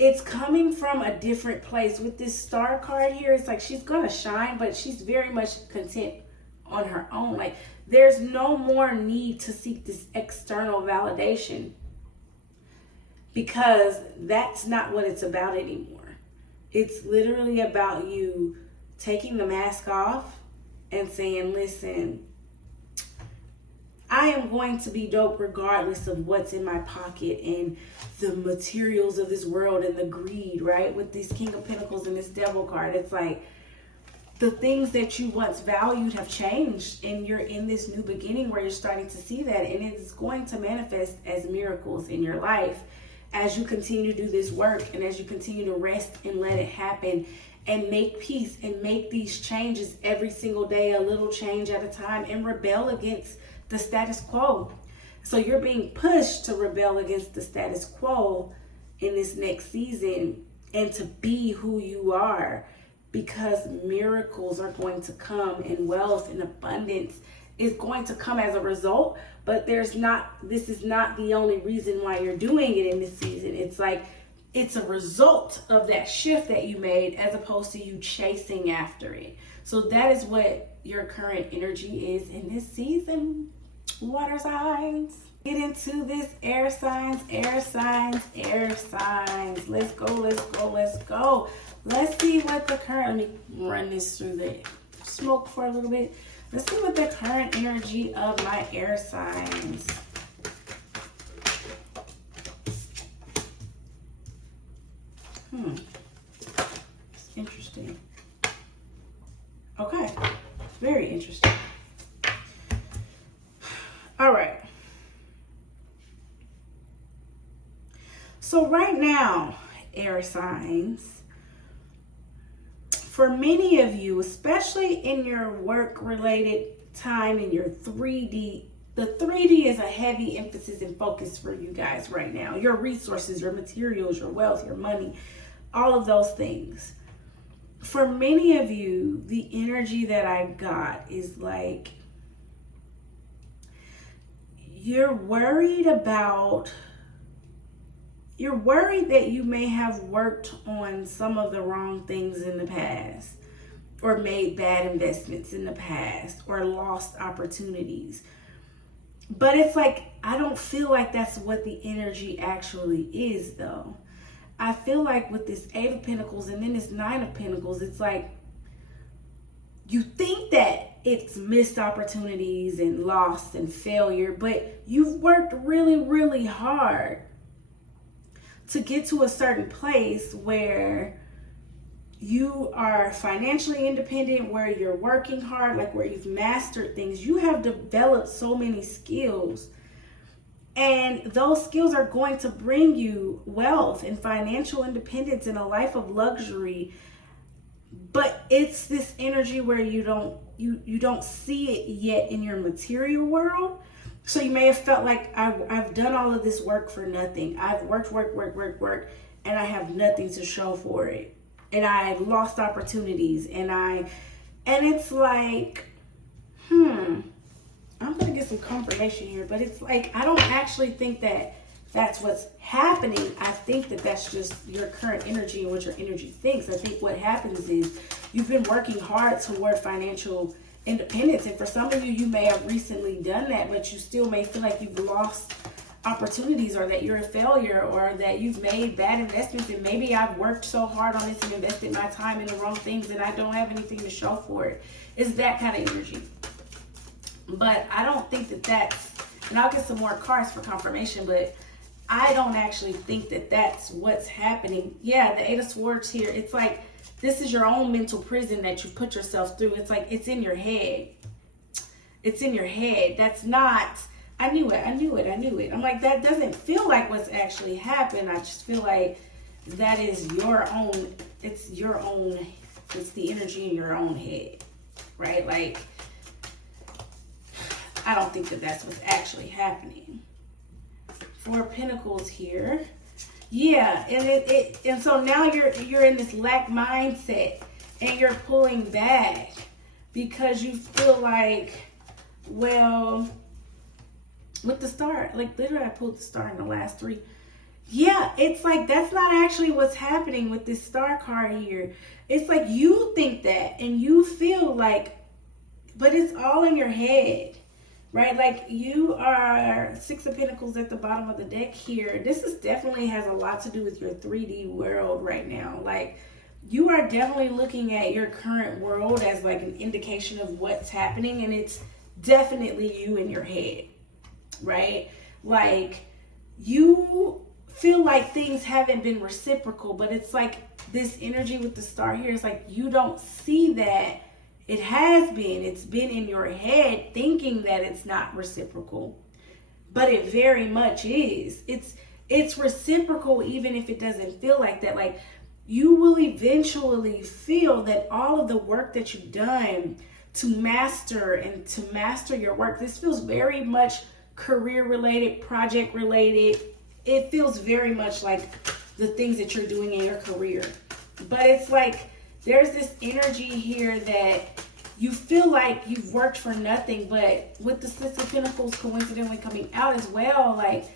it's coming from a different place. With this Star card here, it's like she's gonna shine, but she's very much content on her own. Like, there's no more need to seek this external validation, because that's not what it's about anymore. It's literally about you taking the mask off and saying, listen, I am going to be dope regardless of what's in my pocket and the materials of this world and the greed, right? With this King of Pentacles and this Devil card, it's like the things that you once valued have changed, and you're in this new beginning where you're starting to see that, and it's going to manifest as miracles in your life as you continue to do this work and as you continue to rest and let it happen and make peace and make these changes every single day, a little change at a time, and rebel against the status quo. So you're being pushed to rebel against the status quo in this next season and to be who you are, because miracles are going to come, and wealth and abundance is going to come as a result. But this is not the only reason why you're doing it in this season. It's like, it's a result of that shift that you made as opposed to you chasing after it. So that is what your current energy is in this season. Water signs. Get into this air signs, air signs, air signs. Let's go, let's go, let's go. Let's see what the current, let me run this through the smoke for a little bit. Let's see what the current energy of my air signs. It's interesting. Okay, very interesting. All right. So right now, air signs, for many of you, especially in your work-related time in your 3D, the 3D is a heavy emphasis and focus for you guys right now. Your resources, your materials, your wealth, your money, all of those things. For many of you, the energy that I got is like, you're worried that you may have worked on some of the wrong things in the past, or made bad investments in the past, or lost opportunities. But it's like, I don't feel like that's what the energy actually is, though. I feel like with this 8 of Pentacles and then this 9 of Pentacles, it's like, you think that it's missed opportunities and lost and failure, but you've worked really, really hard to get to a certain place where you are financially independent, where you're working hard, like where you've mastered things. You have developed so many skills, and those skills are going to bring you wealth and financial independence and a life of luxury. But it's this energy where you don't see it yet in your material world. So you may have felt like, I've done all of this work for nothing. I've worked, and I have nothing to show for it. And I lost opportunities, and it's like, I'm gonna get some confirmation here, but it's like, I don't actually think that that's what's happening. I think that that's just your current energy and what your energy thinks. I think what happens is you've been working hard toward financial independence, and for some of you, you may have recently done that, but you still may feel like you've lost opportunities, or that you're a failure, or that you've made bad investments, and maybe I've worked so hard on this and invested my time in the wrong things, and I don't have anything to show for it. It's that kind of energy. But I don't think that that's, and I'll get some more cards for confirmation, but I don't actually think that that's what's happening. Yeah, the 8 of Swords here, it's like, this is your own mental prison that you put yourself through. It's like, it's in your head. It's in your head. That's not, I knew it. I'm like, that doesn't feel like what's actually happened. I just feel like that is your own, it's the energy in your own head, right? Like, I don't think that that's what's actually happening. 4 of Pentacles here. Yeah, and so now you're in this lack mindset, and you're pulling back because you feel like, well, with the Star, like literally I pulled the Star in the last 3. Yeah, it's like, that's not actually what's happening with this Star card here. It's like you think that, and you feel like, but it's all in your head. Right, like you are 6 of Pentacles at the bottom of the deck here. This is definitely has a lot to do with your 3D world right now. Like, you are definitely looking at your current world as like an indication of what's happening, and it's definitely you in your head, right? Like, you feel like things haven't been reciprocal, but it's like this energy with the Star here is like, you don't see that. It has been. It's been in your head thinking that it's not reciprocal, but it very much is. It's reciprocal even if it doesn't feel like that. Like, you will eventually feel that all of the work that you've done to master your work, this feels very much career related, project related. It feels very much like the things that you're doing in your career. But it's like, there's this energy here that you feel like you've worked for nothing, but with the 6 of Pentacles coincidentally coming out as well, like,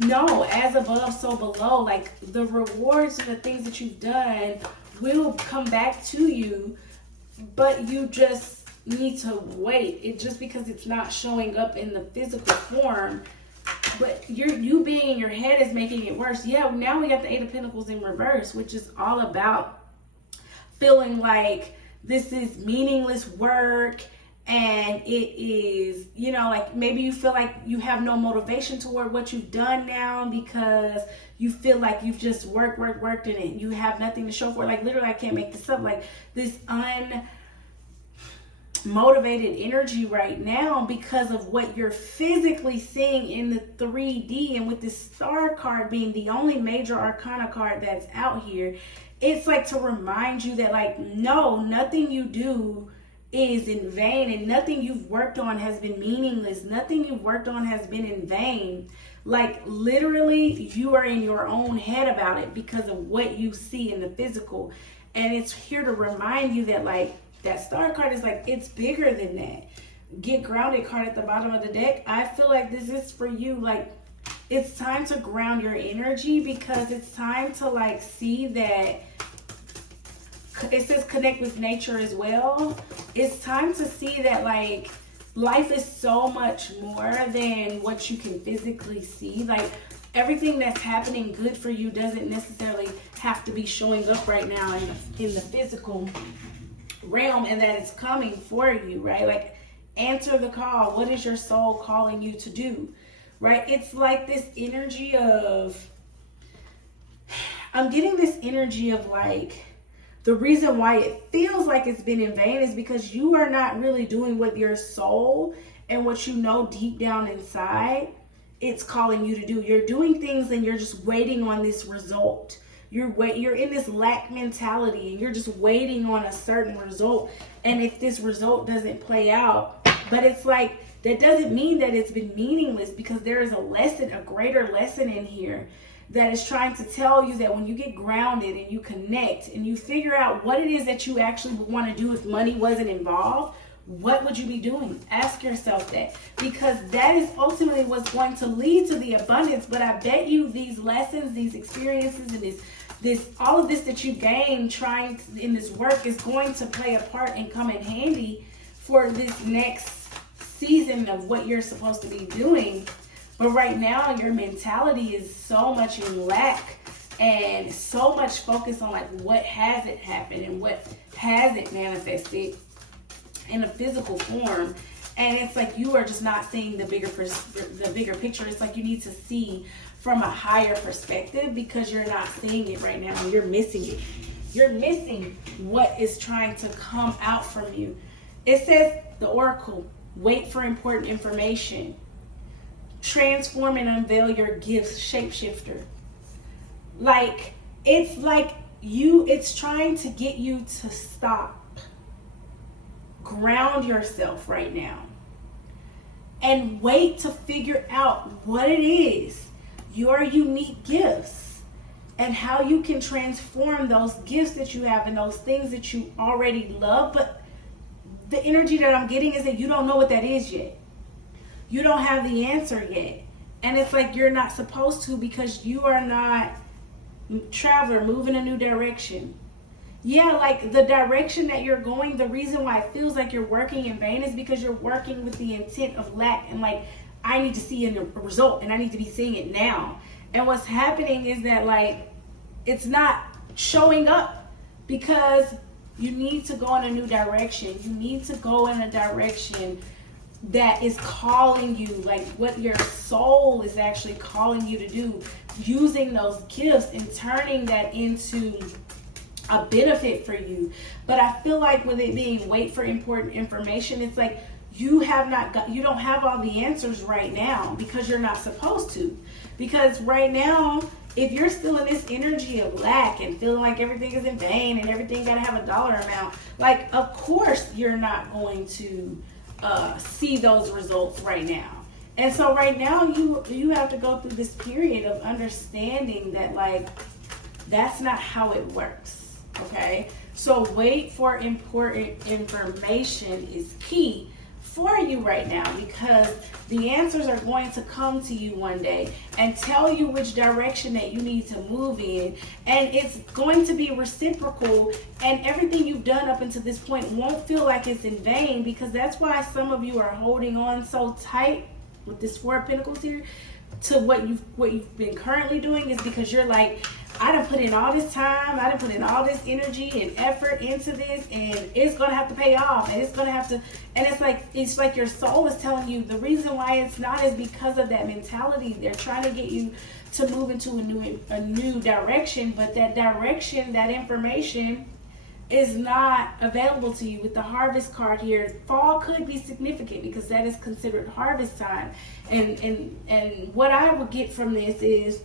no, as above, so below. Like, the rewards and the things that you've done will come back to you, but you just need to wait. It just because it's not showing up in the physical form, but you being in your head is making it worse. Yeah, now we got the Eight of Pentacles in reverse, which is all about feeling like this is meaningless work, and it is, you know, like maybe you feel like you have no motivation toward what you've done now because you feel like you've just worked in it. You have nothing to show for it. Like literally, I can't make this up. Like this unmotivated energy right now because of what you're physically seeing in the 3D, and with this Star card being the only major arcana card that's out here, it's like to remind you that like, no, nothing you do is in vain, and nothing you've worked on has been meaningless. Nothing you've worked on has been in vain. Like literally, you are in your own head about it because of what you see in the physical. And it's here to remind you that like that Star card is like, it's bigger than that. Get grounded card at the bottom of the deck. I feel like this is for you. Like it's time to ground your energy, because it's time to like see that it says connect with nature as well. It's time to see that like life is so much more than what you can physically see. Like everything that's happening good for you doesn't necessarily have to be showing up right now in the physical realm, and that it's coming for you, right? Like answer the call. What is your soul calling you to do, right? It's like this energy of, I'm getting this energy of like, the reason why it feels like it's been in vain is because you are not really doing what your soul and what you know deep down inside it's calling you to do. You're doing things and you're just waiting on this result. You're in this lack mentality and you're just waiting on a certain result. And if this result doesn't play out, but it's like, that doesn't mean that it's been meaningless, because there is a lesson, a greater lesson in here that is trying to tell you that when you get grounded and you connect and you figure out what it is that you actually would want to do if money wasn't involved, what would you be doing? Ask yourself that, because that is ultimately what's going to lead to the abundance. But I bet you these lessons, these experiences, and this all of this that you gain trying in this work is going to play a part and come in handy for this next season of what you're supposed to be doing. But right now, your mentality is so much in lack and so much focus on like what hasn't happened and what hasn't manifested in a physical form. And it's like you are just not seeing the bigger picture. It's like you need to see from a higher perspective, because you're not seeing it right now and you're missing it. You're missing what is trying to come out from you. It says the Oracle, wait for important information. Transform and unveil your gifts, shapeshifter. Like, it's trying to get you to stop. Ground yourself right now. And wait to figure out what it is, your unique gifts, and how you can transform those gifts that you have and those things that you already love. But the energy that I'm getting is that you don't know what that is yet. You don't have the answer yet. And it's like you're not supposed to, because you are not traveler, move in a new direction. Yeah, like the direction that you're going, the reason why it feels like you're working in vain is because you're working with the intent of lack and like, I need to see a result and I need to be seeing it now. And what's happening is that like, it's not showing up because you need to go in a new direction. You need to go in a direction that is calling you, like what your soul is actually calling you to do, using those gifts and turning that into a benefit for you. But I feel like with it being wait for important information, it's like you don't have all the answers right now because you're not supposed to. Because right now, if you're still in this energy of lack and feeling like everything is in vain and everything gotta have a dollar amount, like of course you're not going to see those results right now. And so right now you have to go through this period of understanding that like that's not how it works. Okay, so wait for important information is key for you right now, because the answers are going to come to you one day and tell you which direction that you need to move in, and it's going to be reciprocal, and everything you've done up until this point won't feel like it's in vain, because that's why some of you are holding on so tight with this Four of Pentacles here to what you've been currently doing, is because you're like, I done put in all this time, I done put in all this energy and effort into this, and it's gonna have to pay off, and it's gonna have to, and it's like your soul is telling you the reason why it's not is because of that mentality. They're trying to get you to move into a new direction, but that direction, that information is not available to you. With the Harvest card here, fall could be significant because that is considered harvest time, and what I would get from this is,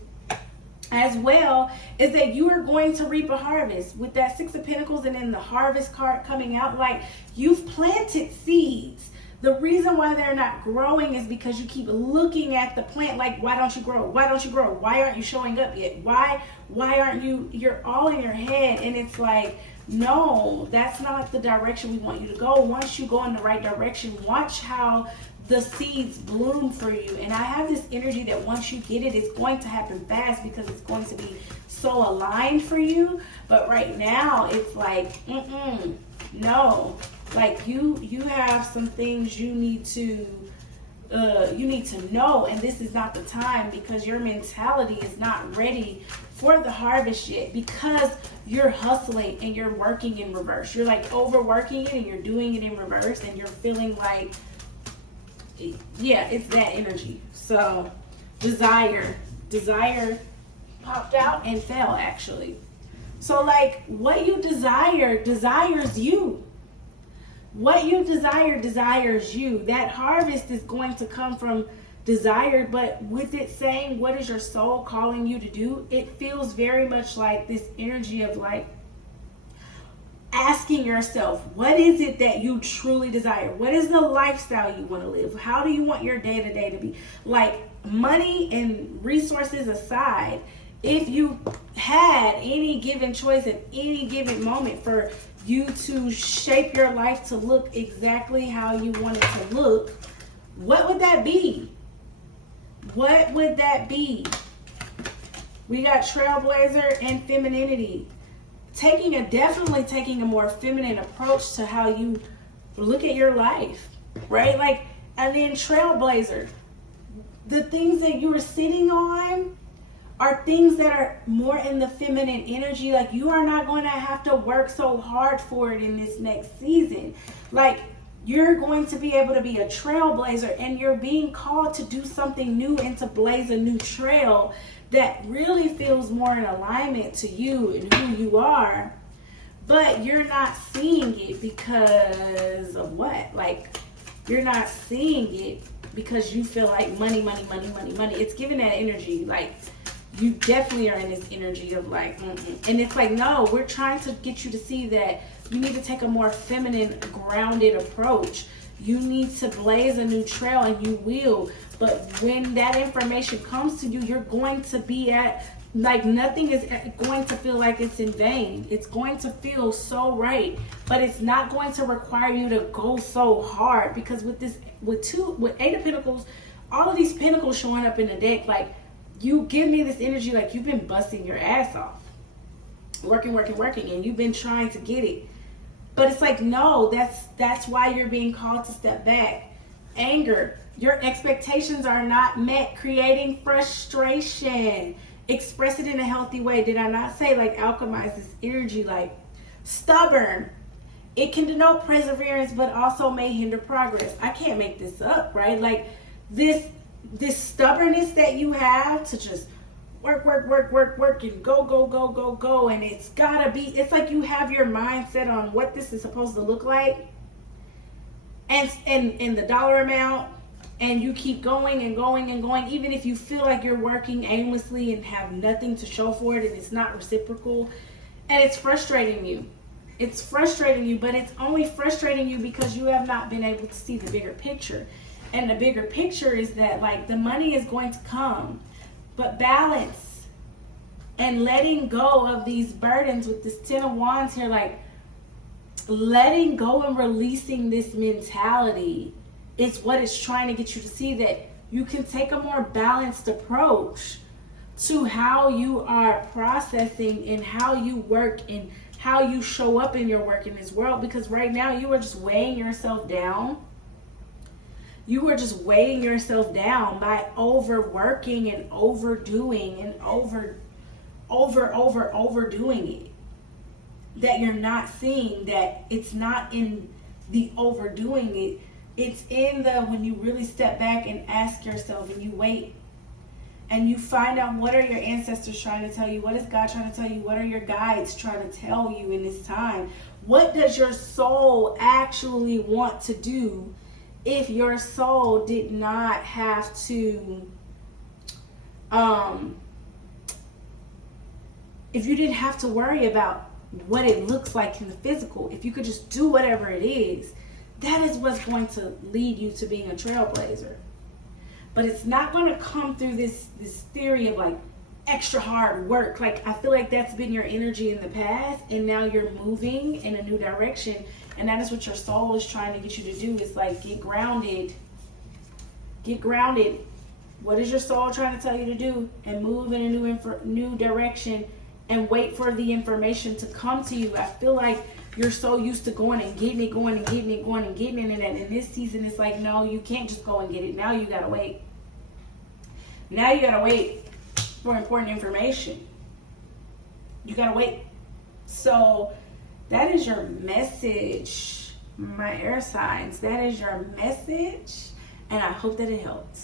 as well, is that you are going to reap a harvest with that Six of Pentacles, and then the Harvest card coming out. Like, you've planted seeds. The reason why they're not growing is because you keep looking at the plant like, why don't you grow? Why don't you grow? Why aren't you showing up yet? Why aren't you? You're all in your head, and it's like, no, that's not the direction we want you to go. Once you go in the right direction, watch how the seeds bloom for you. And I have this energy that once you get it, it's going to happen fast because it's going to be so aligned for you. But right now, it's like, no. Like, you have some things you need to know, and this is not the time, because your mentality is not ready for the harvest yet, because you're hustling and you're working in reverse. You're like overworking it and you're doing it in reverse, and you're feeling like, yeah, it's that energy. So desire popped out and fell, actually. So like, what you desire desires you. What you desire desires you. That harvest is going to come from desire, but with it saying, what is your soul calling you to do? It feels very much like this energy of like asking yourself, what is it that you truly desire? What is the lifestyle you want to live? How do you want your day-to-day to be? Like, money and resources aside, if you had any given choice at any given moment for you to shape your life to look exactly how you want it to look, what would that be? What would that be? We got Trailblazer and femininity. Definitely taking a more feminine approach to how you look at your life, right? Like, and then Trailblazer, the things that you are sitting on are things that are more in the feminine energy. Like, you are not going to have to work so hard for it in this next season. Like, you're going to be able to be a trailblazer, and you're being called to do something new and to blaze a new trail that really feels more in alignment to you and who you are. But you're not seeing it because of what? Like, you're not seeing it because you feel like money. It's giving that energy. Like, you definitely are in this energy of like, and it's like, no, we're trying to get you to see that you need to take a more feminine, grounded approach. You need to blaze a new trail, and you will. But when that information comes to you, you're going to be at, like, nothing is going to feel like it's in vain. It's going to feel so right, but it's not going to require you to go so hard, because with Eight of Pentacles, all of these pentacles showing up in the deck, like, you give me this energy like you've been busting your ass off, working, and you've been trying to get it. But it's like, no, that's why you're being called to step back. Anger, your expectations are not met, creating frustration. Express it in a healthy way. Did I not say, like, alchemize this energy? Like, stubborn, it can denote perseverance, but also may hinder progress. I can't make this up, right? Like, this stubbornness that you have to just work and go, and it's gotta be, it's like you have your mind set on what this is supposed to look like, and the dollar amount, and you keep going, even if you feel like you're working aimlessly and have nothing to show for it, and it's not reciprocal, and it's frustrating you. It's frustrating you, but it's only frustrating you because you have not been able to see the bigger picture. And the bigger picture is that, like, the money is going to come, but balance and letting go of these burdens with this Ten of Wands here, like, letting go and releasing this mentality It's what it's trying to get you to see, that you can take a more balanced approach to how you are processing and how you work and how you show up in your work in this world. Because right now you are just weighing yourself down. You are just weighing yourself down by overworking and overdoing and overdoing it. That you're not seeing that it's not in the overdoing it. It's in the, when you really step back and ask yourself and you wait and you find out, what are your ancestors trying to tell you? What is God trying to tell you? What are your guides trying to tell you in this time? What does your soul actually want to do if your soul did not have to, if you didn't have to worry about what it looks like in the physical, if you could just do whatever it is, that is what's going to lead you to being a trailblazer. But it's not going to come through this theory of like extra hard work. Like, I feel like that's been your energy in the past, and now you're moving in a new direction, and that is what your soul is trying to get you to do. Is like, get grounded. Get grounded. What is your soul trying to tell you to do? And move in a new direction, and wait for the information to come to you. I feel like you're so used to going and getting it, and in this season it's like, no, you can't just go and get it. Now you gotta wait. Now you gotta wait for important information. You gotta wait. So that is your message, my air signs. That is your message, and I hope that it helped.